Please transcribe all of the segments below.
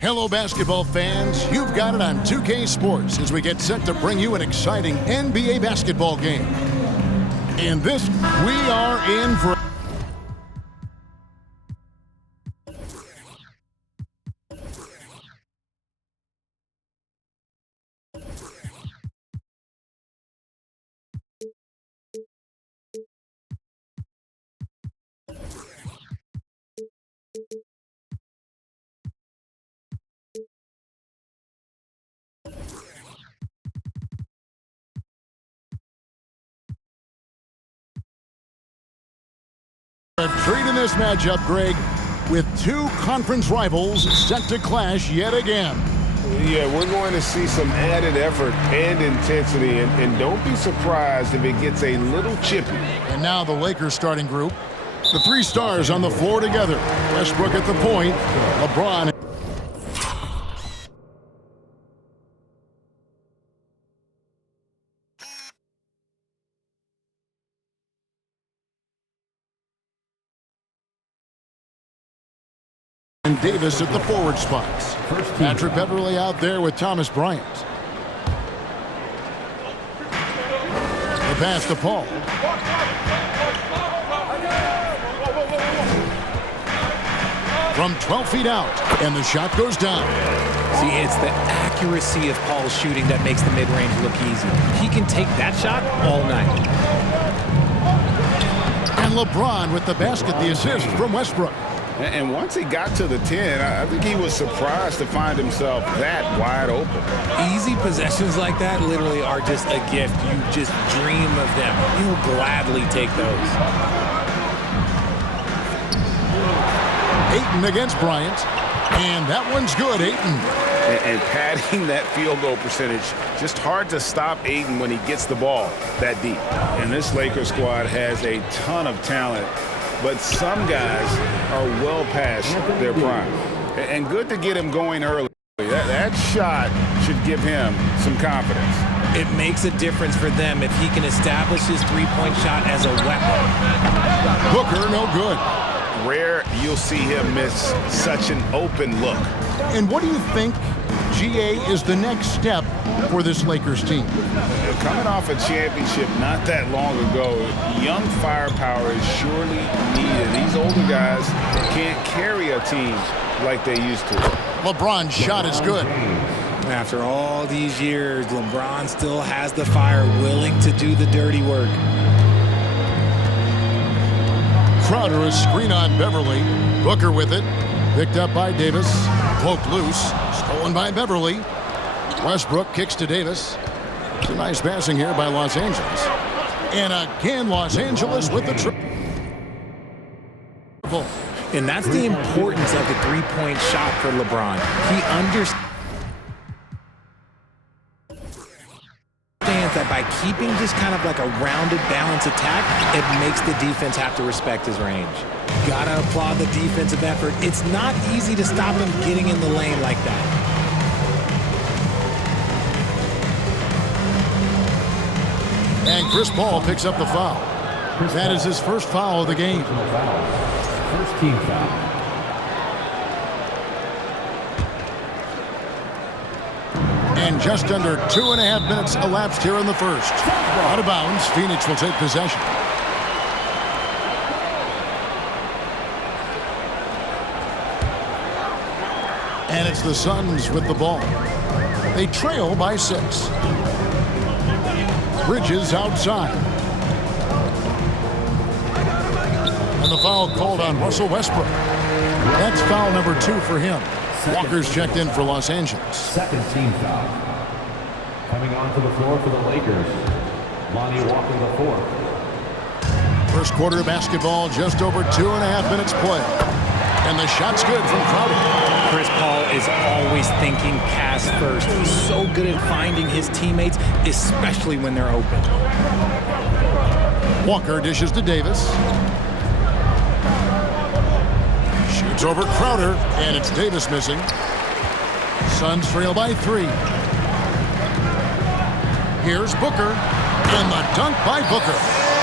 Hello, basketball fans. You've got it on 2K Sports as we get set to bring you an exciting NBA basketball game. In this, we are in for a treat in this matchup, Greg, with two conference rivals set to clash yet again. Yeah, we're going to see some added effort and intensity, and don't be surprised if it gets a little chippy. And now the Lakers starting group. The three stars on the floor together. Westbrook at the point. LeBron. And Davis at the forward spots. Patrick Beverley out there with Thomas Bryant. The pass to Paul. From 12 feet out, and the shot goes down. See, it's the accuracy of Paul's shooting that makes the mid-range look easy. He can take that shot all night. And LeBron with the basket, the assist from Westbrook. And once he got to the 10, I think he was surprised to find himself that wide open. Easy possessions like that literally are just a gift. You just dream of them. You'll gladly take those. Ayton against Bryant. And that one's good, Ayton. And padding that field goal percentage, just hard to stop Ayton when he gets the ball that deep. And this Lakers squad has a ton of talent, but some guys are well past their prime. And good to get him going early. That shot should give him some confidence. It makes a difference for them if he can establish his three-point shot as a weapon. Booker, no good. Rare you'll see him miss such an open look. And what do you think, GA, is the next step for this Lakers team? Coming off a championship not that long ago, young firepower is surely needed. These older guys can't carry a team like they used to. LeBron's shot is good. After all these years, LeBron still has the fire, willing to do the dirty work. Crowder, a screen on Beverley. Booker with it. Picked up by Davis. Poked loose. Stolen by Beverley. Westbrook kicks to Davis. It's a nice passing here by Los Angeles. And again, Los Angeles with the triple. And that's the importance of the three-point shot for LeBron. He understands that by keeping just kind of like a rounded, balanced attack, it makes the defense have to respect his range. Gotta applaud the defensive effort. It's not easy to stop him getting in the lane like that. And Chris Paul picks up the foul. That is his first foul of the game. First team foul. And just under 2.5 minutes elapsed here in the first. Out of bounds, Phoenix will take possession. And it's the Suns with the ball. They trail by 6. Bridges outside. And the foul called on Russell Westbrook. That's foul number 2 for him. Walker's checked in for Los Angeles. Second team foul. Coming onto the floor for the Lakers, Lonnie Walker the fourth. First quarter of basketball, just over 2.5 minutes play. And the shot's good from Crowder. Chris Paul is always thinking pass first. He's so good at finding his teammates, especially when they're open. Walker dishes to Davis. Shoots over Crowder, and it's Davis missing. Suns trail by 3. Here's Booker, and the dunk by Booker.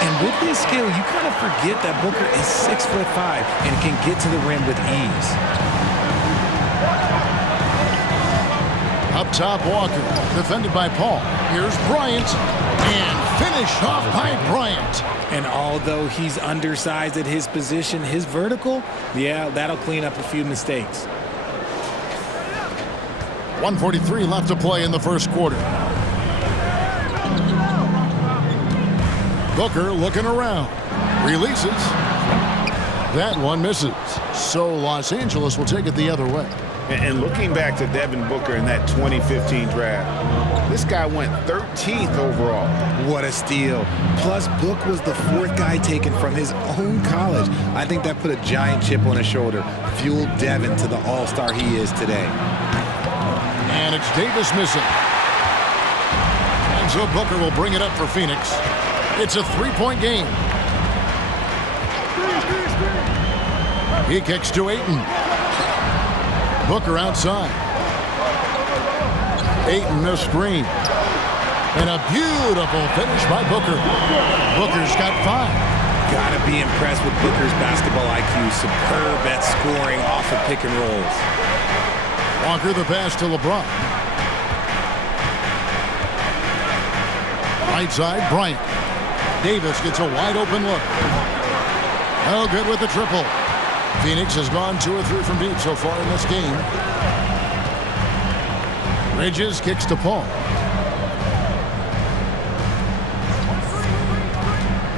And with his skill, you kind of forget that Booker is 6'5" and can get to the rim with ease. Up top, Walker, defended by Paul. Here's Bryant, and finished off by Bryant. And although he's undersized at his position, his vertical, yeah, that'll clean up a few mistakes. 1:43 left to play in the first quarter. Booker looking around. Releases. That one misses. So Los Angeles will take it the other way. And looking back to Devin Booker in that 2015 draft, this guy went 13th overall. What a steal. Plus, Book was the 4th guy taken from his own college. I think that put a giant chip on his shoulder, fueled Devin to the all-star he is today. And it's Davis missing. And so Booker will bring it up for Phoenix. It's a 3-point game. He kicks to Ayton. Booker outside. Ayton a screen. And a beautiful finish by Booker. Booker's got 5. Gotta be impressed with Booker's basketball IQ. Superb at scoring off of pick and rolls. Walker the pass to LeBron. Right side, Bryant. Davis gets a wide open look. Oh, good with the triple. Phoenix has gone 2 or 3 from deep so far in this game. Bridges kicks to Paul.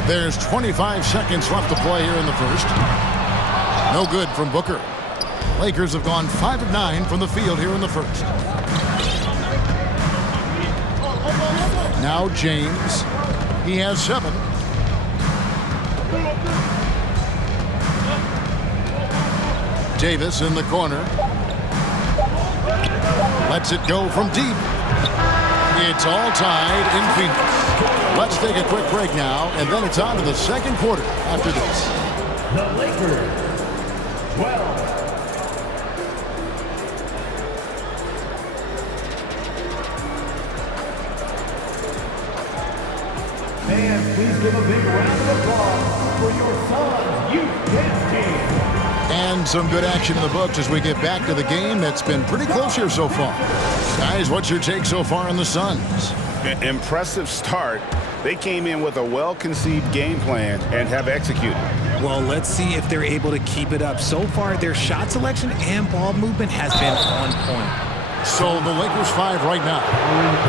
There's 25 seconds left to play here in the first. No good from Booker. Lakers have gone 5 of 9 from the field here in the first. Now James. He has 7. Davis in the corner. Lets it go from deep. It's all tied in Phoenix. Let's take a quick break now, and then it's on to the second quarter after this. The Lakers, 12. And please give a big round of applause for your son's youth dance team. And some good action in the books as we get back to the game that's been pretty close here so far. Guys, what's your take so far on the Suns? Impressive start. They came in with a well-conceived game plan and have executed. Well, let's see if they're able to keep it up. So far, their shot selection and ball movement has been on point. So the Lakers 5 right now.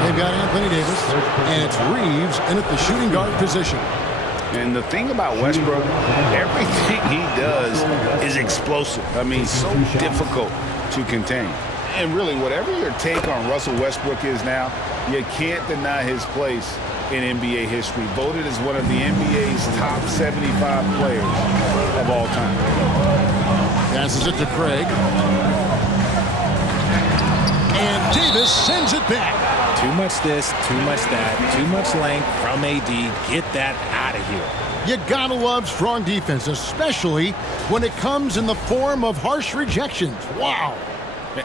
They've got Anthony Davis, and it's Reeves in at the shooting guard position. And the thing about Westbrook, everything he does is explosive. I mean, so difficult to contain. And really, whatever your take on Russell Westbrook is now, you can't deny his place in NBA history. Voted as one of the NBA's top 75 players of all time. Passes it to Craig. And Davis sends it back. Too much this, too much that, too much length from AD. Get that out of here. You gotta love strong defense, especially when it comes in the form of harsh rejections. Wow.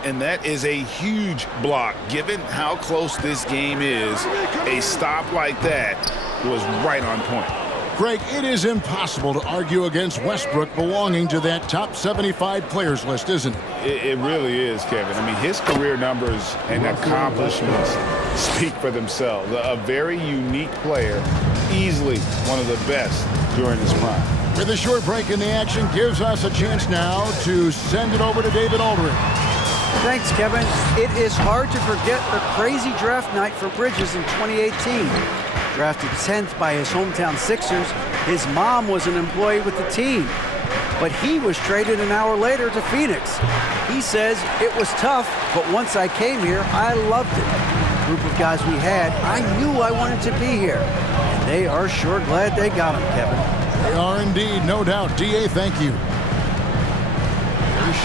And that is a huge block. Given how close this game is, a stop like that was right on point. Greg, it is impossible to argue against Westbrook belonging to that top 75 players list, isn't it? It really is, Kevin. I mean, his career numbers and accomplishments speak for themselves. A very unique player, easily one of the best during his prime. With a short break in the action, gives us a chance now to send it over to David Aldridge. Thanks, Kevin. It is hard to forget the crazy draft night for Bridges in 2018. Drafted 10th by his hometown Sixers, his mom was an employee with the team. But he was traded an hour later to Phoenix. He says, it was tough, but once I came here, I loved it. The group of guys we had, I knew I wanted to be here. And they are sure glad they got him, Kevin. They are indeed, no doubt. D.A., thank you.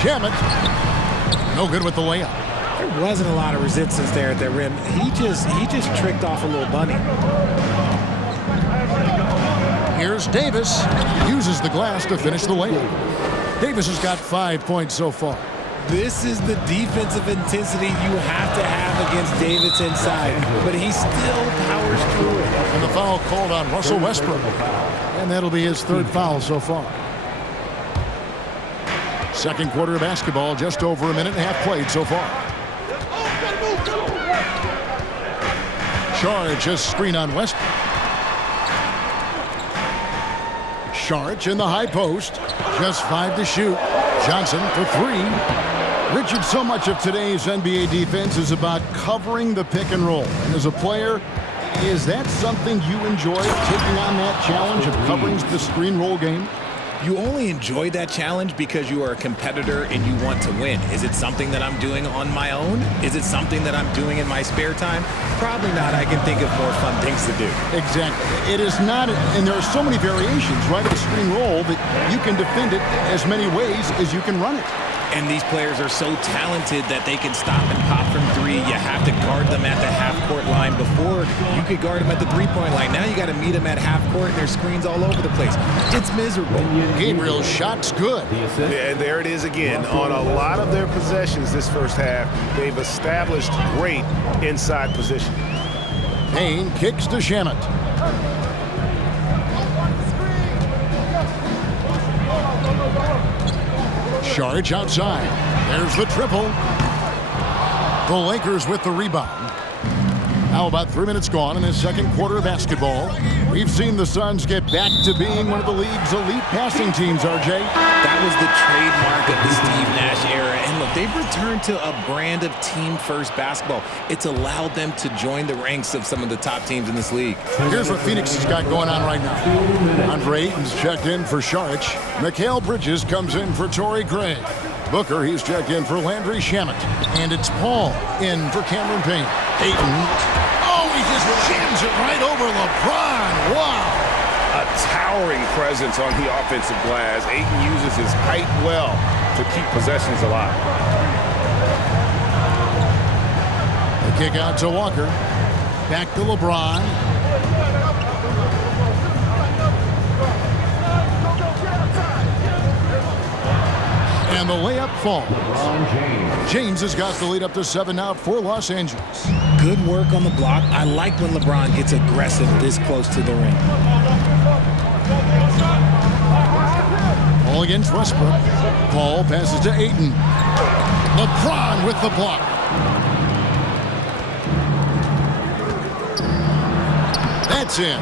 Shamet. No good with the layup. There wasn't a lot of resistance there at the rim. He just tricked off a little bunny. Here's Davis. Uses the glass to finish the layup. Davis has got 5 points so far. This is the defensive intensity you have to have against Davis inside, but he still powers through it. And the foul called on Russell Westbrook. And that'll be his 3rd foul so far. Second quarter of basketball, just over a minute and a half played so far. Charge a screen on Westbrook. Charge in the high post. Just 5 to shoot. Johnson for 3. Richard, so much of today's NBA defense is about covering the pick and roll. And as a player, is that something you enjoy, taking on that challenge of covering the screen roll game? You only enjoy that challenge because you are a competitor and you want to win. Is it something that I'm doing on my own? Is it something that I'm doing in my spare time? Probably not. I can think of more fun things to do. Exactly. It is not, and there are so many variations, right, of the screen roll that you can defend it as many ways as you can run it. And these players are so talented that they can stop and pop from 3. You have to guard them at the half-court line. Before, you could guard them at the 3-point line. Now you got to meet them at half-court, and there's screens all over the place. It's miserable. Gabriel's shot's good. Yeah, there it is again. On a lot of their possessions this first half, they've established great inside position. Payne kicks to Shamet. Charge outside. There's the triple. The Lakers with the rebound. Now about 3 minutes gone in the second quarter of basketball. We've seen the Suns get back to being one of the league's elite passing teams, RJ. That was the trademark of the Steve Nash era. And look, they've returned to a brand of team-first basketball. It's allowed them to join the ranks of some of the top teams in this league. Here's what Phoenix has got going on right now. Andre Ayton's checked in for Saric. Mikal Bridges comes in for Torrey Craig. Booker, he's checked in for Landry Shamet. And it's Paul in for Cameron Payne. Ayton. Oh, he just jams it right over LeBron. Wow. A towering presence on the offensive glass. Ayton uses his height well to keep possessions alive. The kick out to Walker. Back to LeBron. And the layup falls. James has got the lead up to 7 now for Los Angeles. Good work on the block. I like when LeBron gets aggressive this close to the ring. Ball against Westbrook. Ball passes to Ayton. LeBron with the block. That's in.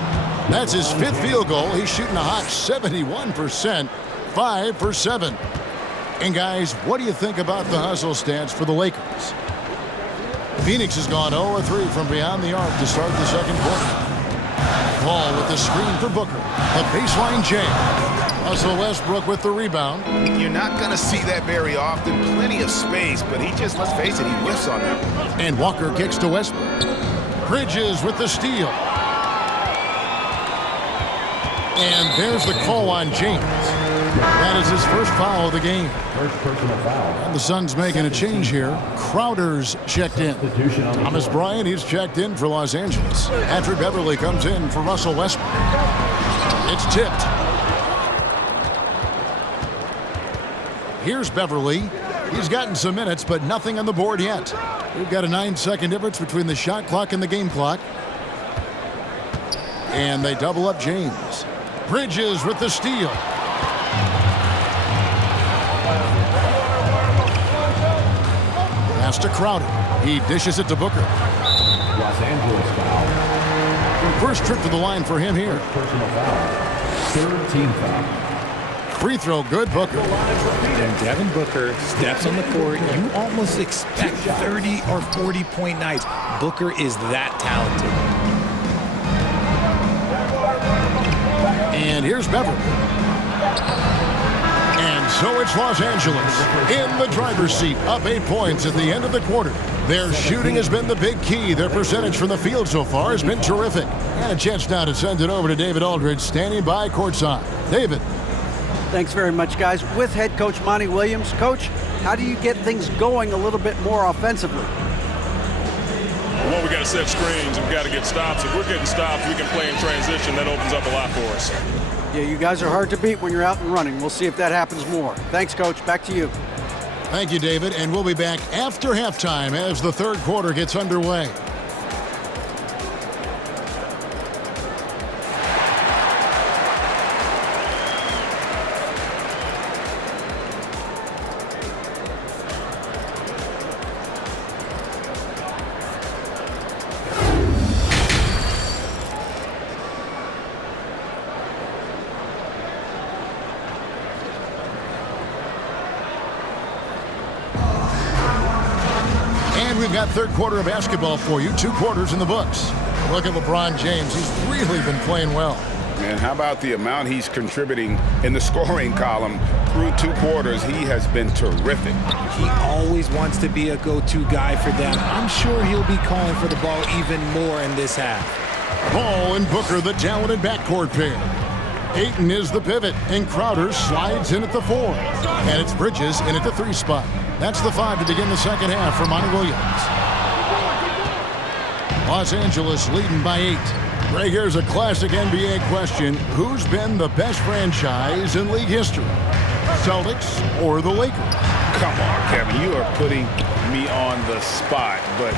That's his 5th field goal. He's shooting a hot 71%. 5 for 7. And guys, what do you think about the hustle stance for the Lakers? Phoenix has gone 0-3 from beyond the arc to start the second quarter. Ball with the screen for Booker. A baseline jam. Russell Westbrook with the rebound. You're not going to see that very often. Plenty of space, but he just, let's face it, he whiffs on that one. And Walker kicks to Westbrook. Bridges with the steal. And there's the call on James. That is his first foul of the game. First personal foul. And the Suns making a change here. Crowder's checked in. Thomas Bryant, he's checked in for Los Angeles. Patrick Beverly comes in for Russell Westbrook. It's tipped. Here's Beverly. He's gotten some minutes, but nothing on the board yet. We've got a 9-second difference between the shot clock and the game clock. And they double up James. Bridges with the steal. Pass to Crowder. He dishes it to Booker. Los Angeles foul. First trip to the line for him here. Personal foul. Third team foul. Free throw good, Booker. When Devin Booker steps on the court, you almost expect 30 or 40-point nights. Booker is that talented. And here's Beverly. And so it's Los Angeles in the driver's seat, up 8 points at the end of the quarter. Their shooting has been the big key. Their percentage from the field so far has been terrific. And a chance now to send it over to David Aldridge, standing by courtside. David. Thanks very much, guys. With head coach Monty Williams. Coach, how do you get things going a little bit more offensively? Well, we got to set screens. We've got to get stops. If we're getting stops, we can play in transition. That opens up a lot for us. Yeah, you guys are hard to beat when you're out and running. We'll see if that happens more. Thanks, Coach. Back to you. Thank you, David. And we'll be back after halftime as the third quarter gets underway. And we've got third quarter of basketball for you. 2 quarters in the books. Look at LeBron James. He's really been playing well. And how about the amount he's contributing in the scoring column through 2 quarters? He has been terrific. He always wants to be a go-to guy for them. I'm sure he'll be calling for the ball even more in this half. Ball and Booker, the talented backcourt pair. Ayton is the pivot, and Crowder slides in at the 4. And it's Bridges in at the 3 spot. That's the 5 to begin the second half for Monty Williams. Los Angeles leading by 8. Greg, here's a classic NBA question. Who's been the best franchise in league history? Celtics or the Lakers? Come on, Kevin. You are putting me on the spot, but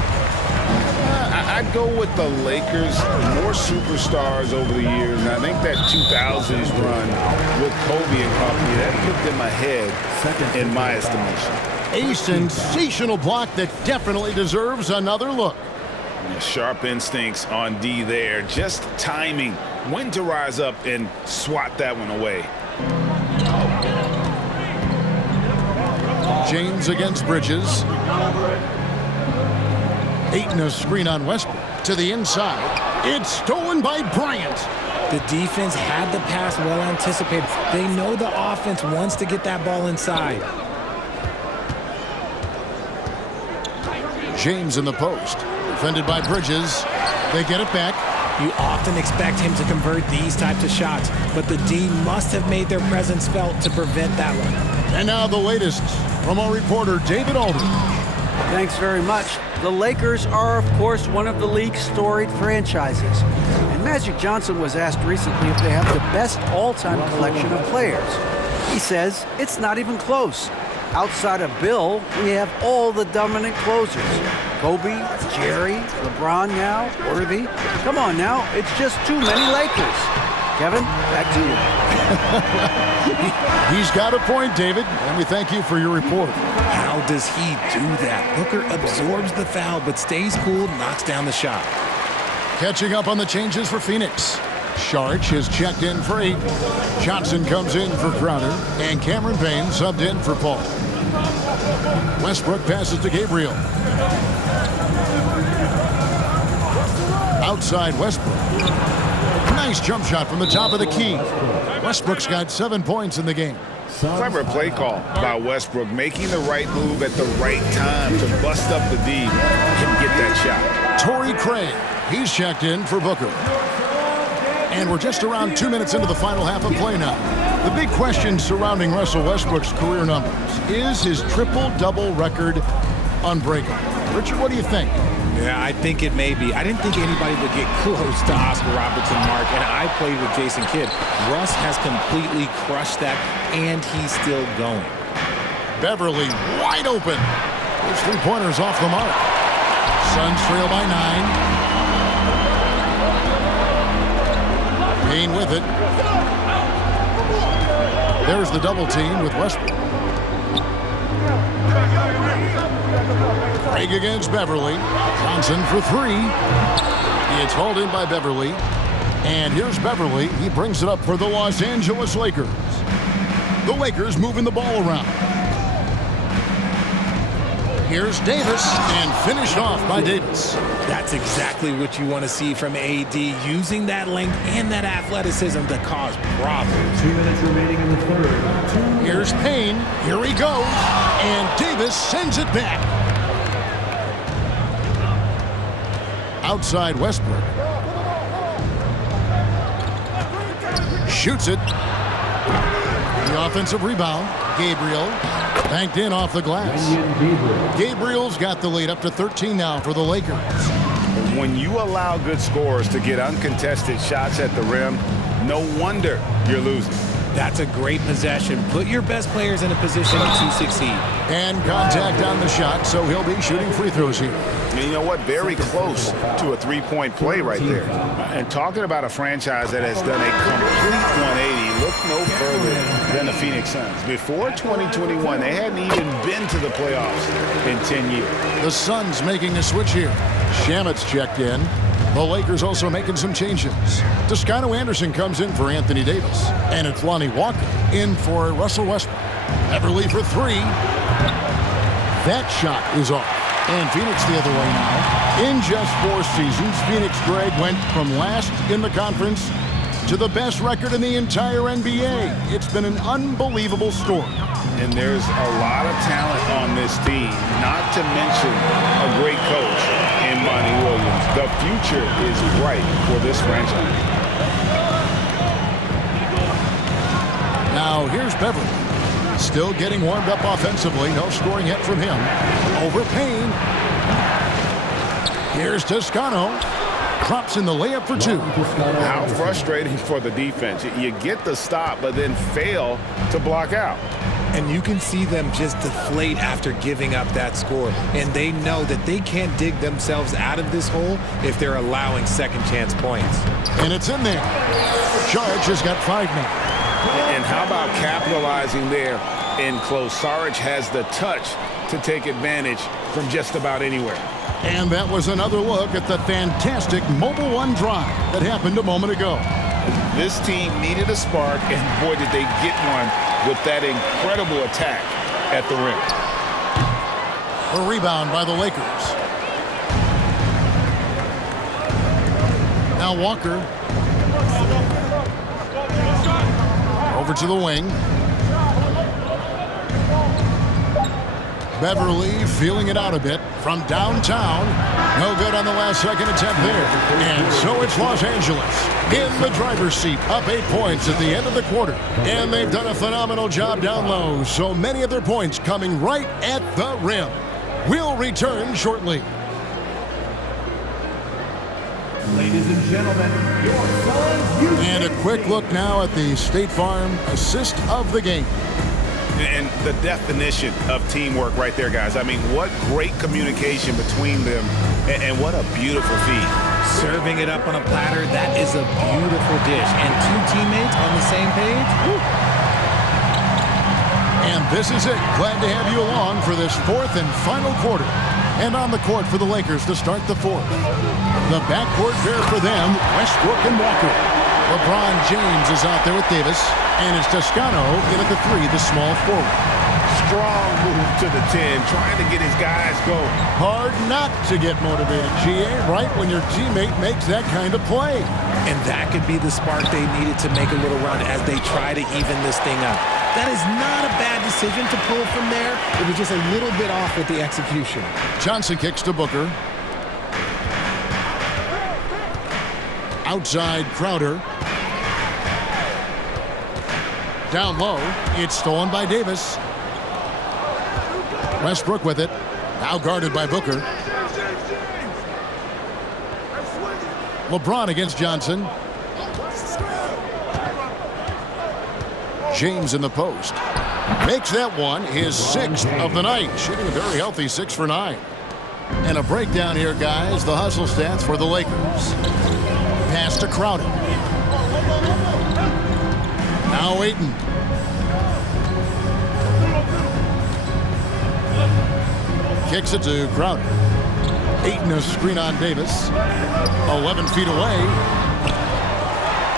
I'd go with the Lakers. More superstars over the years, and I think that 2000s run with Kobe and company, that put them ahead in my estimation. A sensational block that definitely deserves another look. Sharp instincts on D there. Just timing when to rise up and swat that one away. James against Bridges. Ayton a screen on Westbrook to the inside. It's stolen by Bryant. The defense had the pass well anticipated. They know the offense wants to get that ball inside. James in the post. Defended by Bridges. They get it back. You often expect him to convert these types of shots, but the D must have made their presence felt to prevent that one. And now the latest from our reporter, David Aldridge. Thanks very much. The Lakers are, of course, one of the league's storied franchises. And Magic Johnson was asked recently if they have the best all-time collection of players. He says it's not even close. Outside of Bill, we have all the dominant closers. Kobe, Jerry, LeBron now, Worthy. Come on now, it's just too many Lakers. Kevin, back to you. He's got a point, David, and we thank you for your report. How does he do that? Booker absorbs the foul, but stays cool, knocks down the shot. Catching up on the changes for Phoenix. Sharch is checked in for 8. Johnson comes in for Crowder, and Cameron Payne subbed in for Paul. Westbrook passes to Gabriel. Outside Westbrook. Nice jump shot from the top of the key. Westbrook's got 7 points in the game. Clever play call by Westbrook, making the right move at the right time to bust up the D and get that shot. Torrey Craig, he's checked in for Booker. And we're just around 2 minutes into the final half of play now. The big question surrounding Russell Westbrook's career numbers is his triple-double record unbreakable. Richard, what do you think? Yeah, I think it may be. I didn't think anybody would get close to Oscar Robertson, Mark, and I played with Jason Kidd. Russ has completely crushed that, and he's still going. Beverly wide open. His 3-pointers off the mark. Suns trail by 9. Payne with it. There's the double team with Westbrook. Craig against Beverly. Johnson for 3. It's hauled in by Beverly. And here's Beverly. He brings it up for the Los Angeles Lakers. The Lakers moving the ball around. Here's Davis, and finished off by Davis. That's exactly what you want to see from AD, using that length and that athleticism to cause problems. 2 minutes remaining in the third. Here's Payne. Here he goes. And Davis sends it back. Outside Westbrook. Shoots it. The offensive rebound. Gabriel banked in off the glass. Gabriel's got the lead up to 13 now for the Lakers. When you allow good scorers to get uncontested shots at the rim, no wonder you're losing. That's a great possession. Put your best players in a position to succeed. And contact on the shot, so he'll be shooting free throws here. And you know what? Very close to a three-point play right there. And talking about a franchise that has done a complete 180, look no further than the Phoenix Suns. Before 2021, they hadn't even been to the playoffs in 10 years. The Suns making a switch here. Shamet's checked in. The Lakers also making some changes. Toscano Anderson comes in for Anthony Davis. And it's Lonnie Walker in for Russell Westbrook. Beverly for 3. That shot is off. And Phoenix the other way now. In just 4 seasons, Phoenix, Greg, went from last in the conference to the best record in the entire NBA. It's been an unbelievable story. And there's a lot of talent on this team, not to mention a great coach in Monty Williams. The future is bright for this franchise. Now here's Beverly. Still getting warmed up offensively. No scoring yet from him. Over Payne. Here's Toscano. Drops in the layup for 2. How frustrating for the defense. You get the stop, but then fail to block out. And you can see them just deflate after giving up that score. And they know that they can't dig themselves out of this hole if they're allowing second chance points. And it's in there. Sarge has got 5 now. And how about capitalizing there in close? Sarge has the touch to take advantage from just about anywhere. And that was another look at the fantastic Mobile One drive that happened a moment ago. This team needed a spark, and boy, did they get one with that incredible attack at the rim. A rebound by the Lakers. Now Walker. Over to the wing. Beverly feeling it out a bit from downtown. No good on the last second attempt there. And so it's Los Angeles in the driver's seat, up 8 points at the end of the quarter. And they've done a phenomenal job down low. So many of their points coming right at the rim. We'll return shortly. Ladies and gentlemen, your Suns. And a quick look now at the State Farm assist of the game. And the definition of teamwork right there, guys. I mean, what great communication between them, and what a beautiful feed. Serving it up on a platter, that is a beautiful dish. And 2 teammates on the same page. Woo. And this is it. Glad to have you along for this 4th and final quarter. And on the court for the Lakers to start the 4th. The backcourt pair for them, Westbrook and Walker. LeBron James is out there with Davis. And it's Toscano in at the 3, the small forward. Strong move to the 10, trying to get his guys going. Hard not to get motivated, GA, right when your teammate makes that kind of play. And that could be the spark they needed to make a little run as they try to even this thing up. That is not a bad decision to pull from there. It was just a little bit off with the execution. Johnson kicks to Booker. Outside Crowder. Down low, it's stolen by Davis. Westbrook with it. Now guarded by Booker. LeBron against Johnson. James in the post. Makes that one his 6th of the night. Shooting a very healthy 6 for 9. And a breakdown here, guys. The hustle stats for the Lakers. Pass to Crowder. Now Ayton. Kicks it to Crowder. Ayton a screen on Davis. 11 feet away.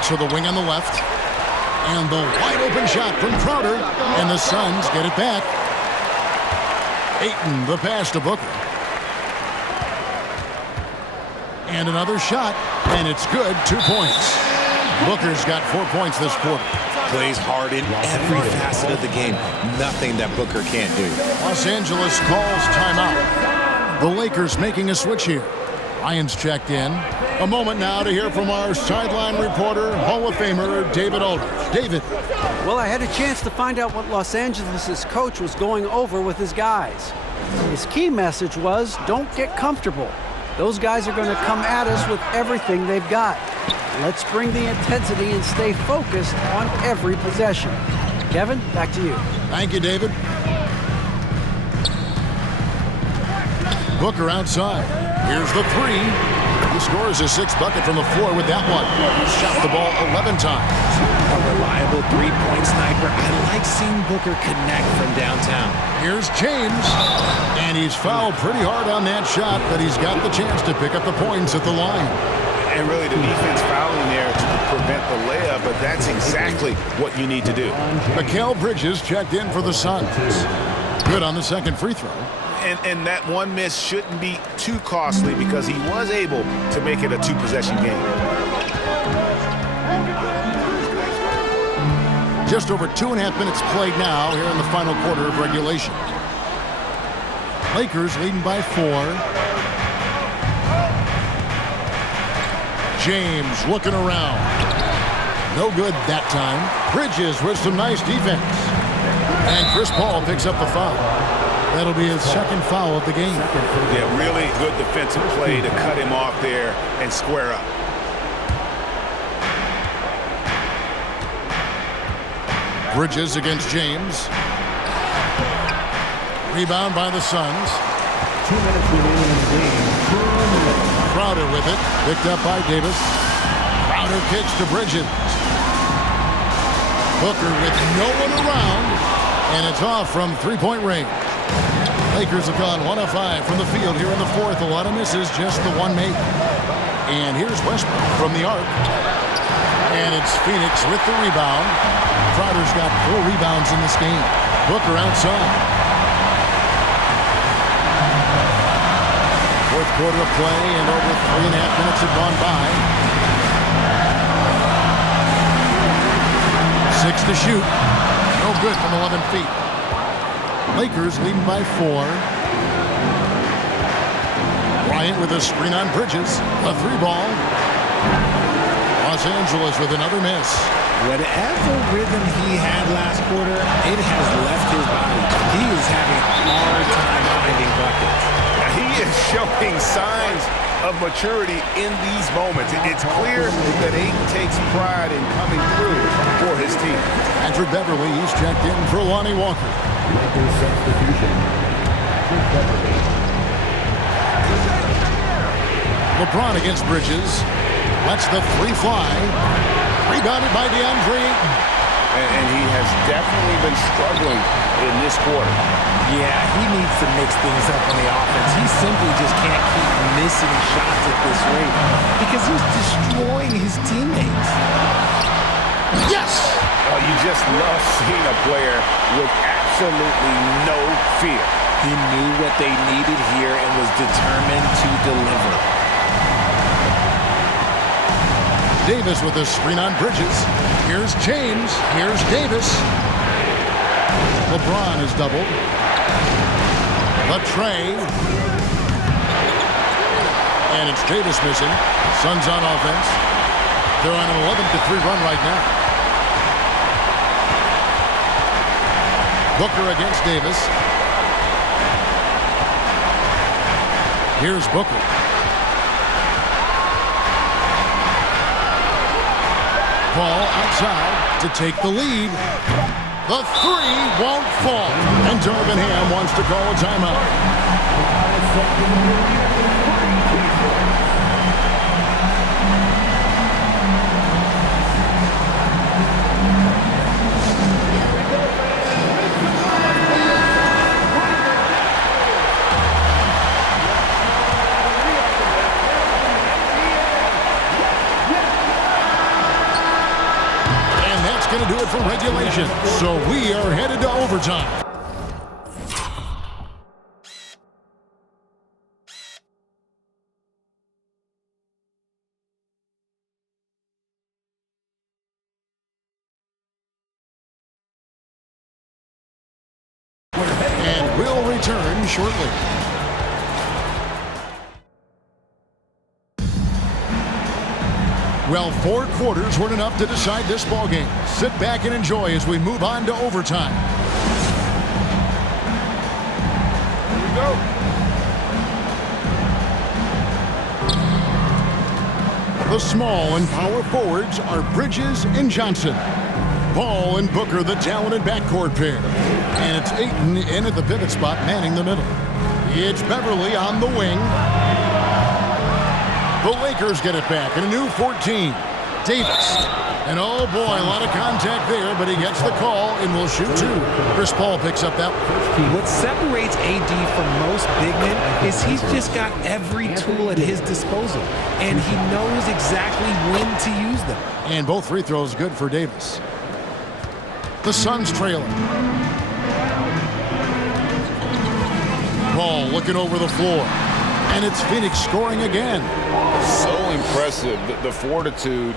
To the wing on the left. And the wide open shot from Crowder. And the Suns get it back. Ayton the pass to Booker. And another shot. And it's good. 2 points. Booker's got 4 points this quarter. Plays hard in every facet of the game. Nothing that Booker can't do. Los Angeles calls timeout. The Lakers making a switch here. Lions checked in. A moment now to hear from our sideline reporter, Hall of Famer David Aldridge. David. Well, I had a chance to find out what Los Angeles' coach was going over with his guys. His key message was, don't get comfortable. Those guys are going to come at us with everything they've got. Let's bring the intensity and stay focused on every possession. Kevin, back to you. Thank you, David. Booker outside. Here's the 3. He scores his 6th bucket from the floor with that one. Shot the ball 11 times. A reliable 3-point sniper. I like seeing Booker connect from downtown. Here's James. And he's fouled pretty hard on that shot, but he's got the chance to pick up the points at the line. And really, the defense fouling there to prevent the layup, but that's exactly what you need to do. Mikal Bridges checked in for the Suns. Good on the second free throw. And that one miss shouldn't be too costly because he was able to make it a two-possession game. Just over 2.5 minutes played now here in the final quarter of regulation. Lakers leading by 4. James looking around. No good that time. Bridges with some nice defense. And Chris Paul picks up the foul. That'll be his second foul of the game. Yeah, really good defensive play to cut him off there and square up. Bridges against James. Rebound by the Suns. 2 minutes remaining in the game. Crowder with it. Picked up by Davis. Crowder kicks to Bridges. Booker with no one around. And it's off from three-point range. Lakers have gone 1 of 5 from the field here in the fourth. A lot of misses, just the one made. And here's Westbrook from the arc. And it's Phoenix with the rebound. Crowder's got 4 rebounds in this game. Booker outside. Fourth quarter of play, and over 3.5 minutes have gone by. 6 to shoot. No good from 11 feet. Lakers leading by 4. Bryant with a screen on Bridges. A 3-ball. Los Angeles with another miss. Whatever rhythm he had last quarter, it has left his body. He is having a hard time finding buckets. He is showing signs of maturity in these moments. It's clear that Ayton takes pride in coming through for his team. Patrick Beverly, he's checked in for Lonnie Walker. Lakers substitution. Patrick Beverly. LeBron against Bridges. Lets the 3 fly. Rebounded by DeAndre Ayton. And he has definitely been struggling in this quarter. Yeah, he needs to mix things up on the offense. He simply just can't keep missing shots at this rate because he's destroying his teammates. Yes! You just love seeing a player with absolutely no fear. He knew what they needed here and was determined to deliver. Davis with a screen on Bridges. Here's James. Here's Davis. LeBron is doubled. Latrey. And it's Davis missing. Suns on offense. They're on an 11-3 run right now. Booker against Davis. Here's Booker. Paul outside to take the lead. The 3 won't fall. And Darvin Ham wants to call a timeout. Going to do it for regulation. So we are headed to overtime. And we'll return shortly. Well, 4 quarters weren't enough to decide this ballgame. Sit back and enjoy as we move on to overtime. Here we go. The small and power forwards are Bridges and Johnson. Paul and Booker, the talented backcourt pair. And it's Ayton in at the pivot spot, manning the middle. It's Beverly on the wing. The Lakers get it back in a new 14. Davis. And oh boy, a lot of contact there, but he gets the call and will shoot 2. Chris Paul picks up that one. What separates AD from most big men is he's just got every tool at his disposal, and he knows exactly when to use them. And both free throws good for Davis. The Suns trailing. ball looking over the floor. And it's Phoenix scoring again. So impressive, the fortitude,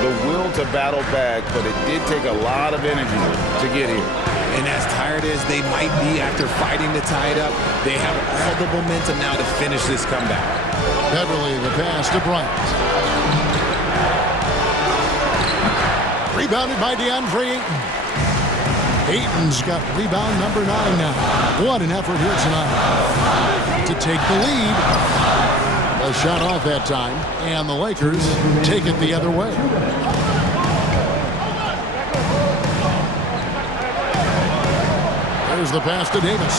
the will to battle back, but it did take a lot of energy to get here. And as tired as they might be after fighting to tie it up, they have all the momentum now to finish this comeback. Beverly, the pass to Bryant. Rebounded by DeAndre Ayton. Ayton's got rebound number 9 now. What an effort here tonight to take the lead. A shot off that time, and the Lakers take it the other way. There's the pass to Davis.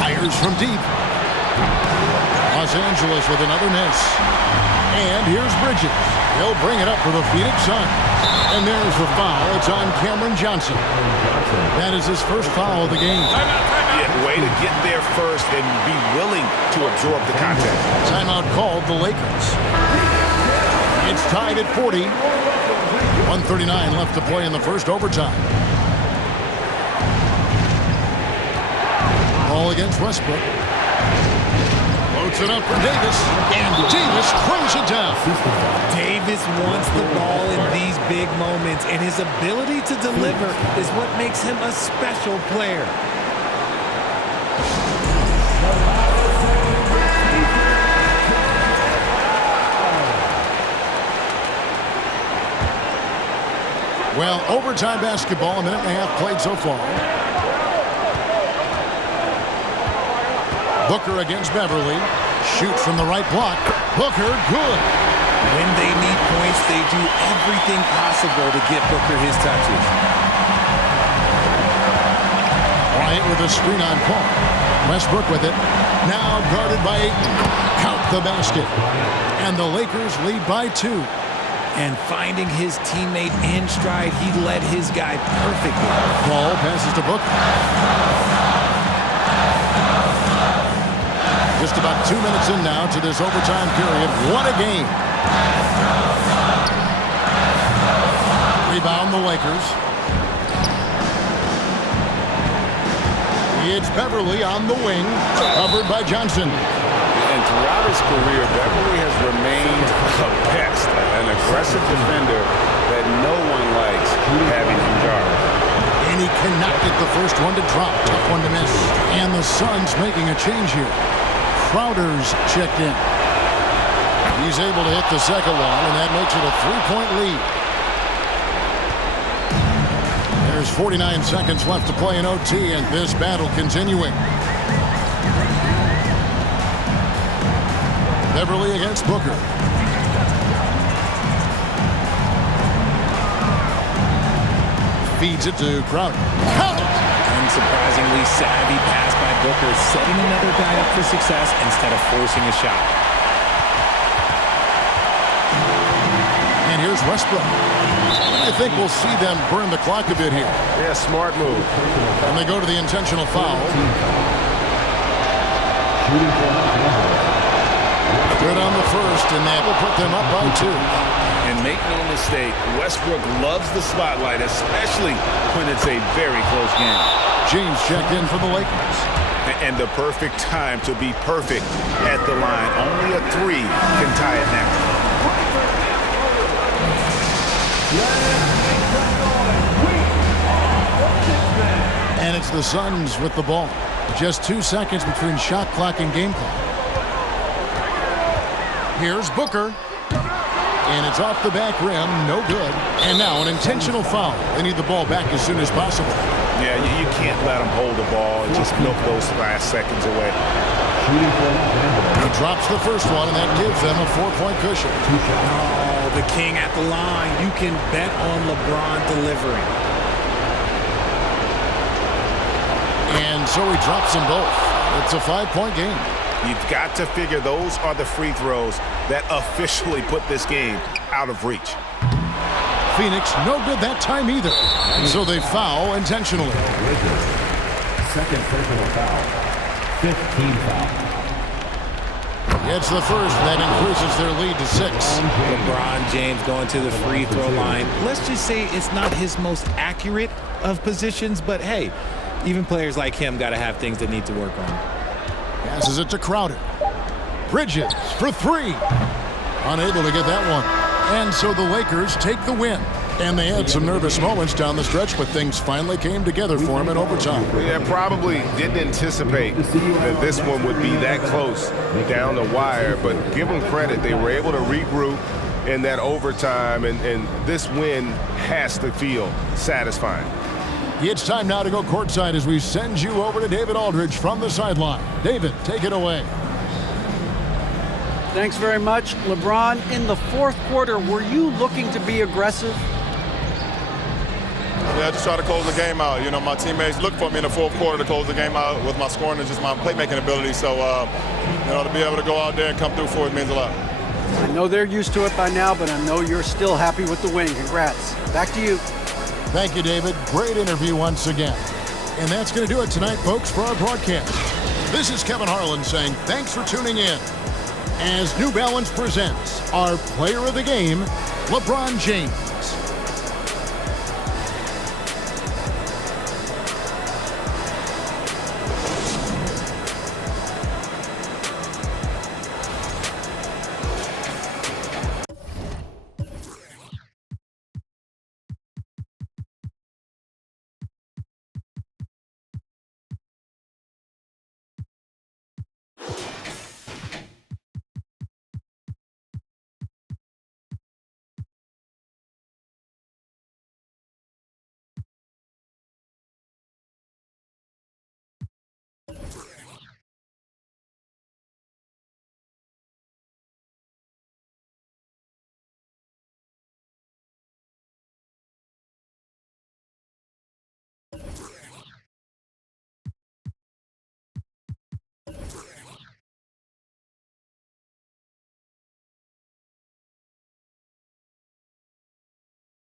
Fires from deep. Los Angeles with another miss. And here's Bridges. He'll bring it up for the Phoenix Suns. And there's the foul. It's on Cameron Johnson. That is his first foul of the game. Yeah, way to get there first and be willing to absorb the contact. Timeout called the Lakers. It's tied at 40. 1:39 left to play in the first overtime. Ball against Westbrook. Floats it up for Davis, and Davis throws it down. Davis wants the ball in these big moments, and his ability to deliver is what makes him a special player. Well, overtime basketball, a minute and a half played so far. Booker against Beverly. Shoot from the right block. Booker, good. When they need points, they do everything possible to get Booker his touches. Bryant with a screen on Paul. Westbrook with it. Now guarded by Ayton. Count the basket. And the Lakers lead by 2. And finding his teammate in stride, he led his guy perfectly. Ball passes to Booker. Just about 2 minutes in now to this overtime period. What a game. Rebound the Lakers. It's Beverly on the wing, covered by Johnson. And throughout his career, Beverly has remained a pest, an aggressive defender that no one likes having him guard. And he cannot get the first one to drop. Tough one to miss. And the Suns making a change here. Crowder's checked in. He's able to hit the second one, and that makes it a 3-point lead. There's 49 seconds left to play in OT, and this battle continuing. Beverly against Booker. Feeds it to Crowder. Count it! Unsurprisingly savvy pass by Booker, setting another guy up for success instead of forcing a shot. And here's Westbrook. I think we'll see them burn the clock a bit here. Yeah, smart move. And they go to the intentional foul. Good on the first, and that will put them up by 2. And make no mistake, Westbrook loves the spotlight, especially when it's a very close game. James checked in for the Lakers. And the perfect time to be perfect at the line. Only a 3 can tie it now. And it's the Suns with the ball. Just 2 seconds between shot clock and game clock. Here's Booker. And it's off the back rim, no good. And now an intentional foul. They need the ball back as soon as possible. Yeah, you can't let them hold the ball and just milk those last seconds away. He drops the first one, and that gives them a 4-point cushion. Oh, the king at the line. You can bet on LeBron delivering. And so he drops them both. It's a 5-point game. You've got to figure those are the free throws that officially put this game out of reach. Phoenix, no good that time either. And so they foul intentionally. Second personal foul. 15 foul. It's the first, and that increases their lead to 6. LeBron James going to the free throw line. Let's just say it's not his most accurate of positions, but hey, Even players like him got to have things that need to work on. Passes it to Crowder. Bridges for three. Unable to get that one. And so the Lakers take the win. And they had some nervous moments down the stretch, but things finally came together for them in overtime. Yeah, probably didn't anticipate that this one would be that close down the wire, but give them credit. They were able to regroup in that overtime, and this win has to feel satisfying. It's time now to go courtside as we send you over to David Aldridge from the sideline. David, take it away. Thanks very much. LeBron, in the fourth quarter, were you looking to be aggressive? I just try to close the game out. You know, my teammates look for me in the fourth quarter to close the game out with my scoring and just my playmaking ability. So, you know, to be able to go out there and come through for it means a lot. I know they're used to it by now, but I know you're still happy with the win. Congrats. Back to you. Thank you, David. Great interview once again. And that's going to do it tonight, folks, for our broadcast. This is Kevin Harlan saying thanks for tuning in as New Balance presents our player of the game, LeBron James.